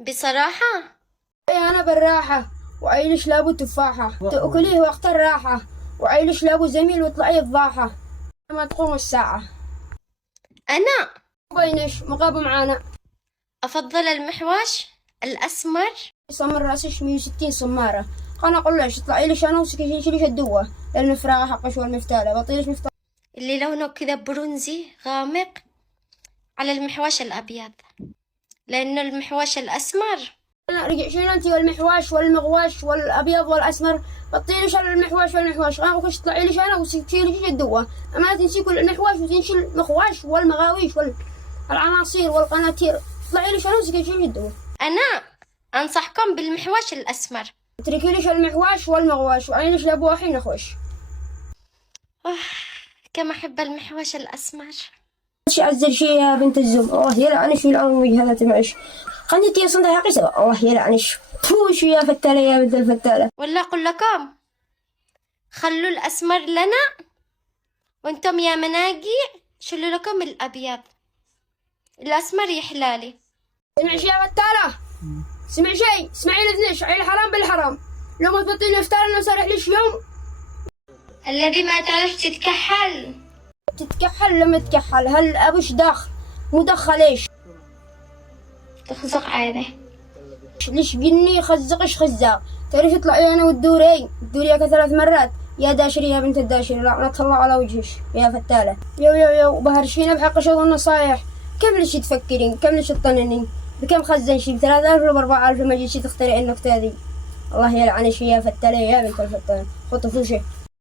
بصراحة. اي انا بالراحة، وعيلش لابو تفاحة تأكليه وقت الراحة، وعيلش لابو زميل وطلعي فضاحة ما تقوم الساعة. أنا بينش مقابل معانا. أفضل المحوش الأسمر. صمر راسش 160 صمارة. خلنا أقول ليش اطلعي ليش أنا وسكيش ليش الدوة لأن الفراغ حقش والمفتالة بطيلش مفتالة اللي لونه كذا برونزي غامق على المحوش الأبيض، لأنه المحوش الأسمر. أنا رجع شيل أنت والمحواش والمغواش والأبيض والأسمر بطيلش على المحواش والمحواش. أنا وخش طلعي ليش أنا وسكيش ليش الدوة. أما تنسي كل المحواش وتنسي المغواش والمغاويش والعناصير والقناطير. طلعي ليش أنا وسكيش ليش الدوة. أنا أنصحكم بالمحوش الأسمر. اتركي ليش المحواش والمغواش وعينش لأبوها حين أخوش. كم أحب المحوش الأسمر. شي عزل شي يا بنت الزم. الله يلعنش ويلعن وجهها تمعش. خليتي صندها حقي سوا. الله يلعنش. شو يا فتالة يا بنت الفتالة. ولا أقول لكم خلوا الأسمر لنا، وانتم يا مناقي شلوا لكم الأبيض، الأسمر يحلالي. سمع شي يا فتالة. سمع شي. اسمعي الاثنين عيل الحرام بالحرام. لو ما تبطيني افتالة انا صارح ليش يوم. الذي ما تعرف تتكحل تتكحل لما تكحل هل ابوش داخل مدخل ايش تخزق عينه. ليش جني خزقش خزاق. تعرف يطلع انا والدوري الدورية 3 مرات. يا داشري يا بنت الداشري لعنة الله على وجهش يا فتالة. يو بهرشينا بحق شغل النصايح. كم ليش تفكرين كم ليش تطننين بكم خزن شي ب3000 ولا ب4000 لما جيتي تخترعي النكتة دي. الله يلعنش يا فتالة يا بنت الفتالة. خطفوا شي.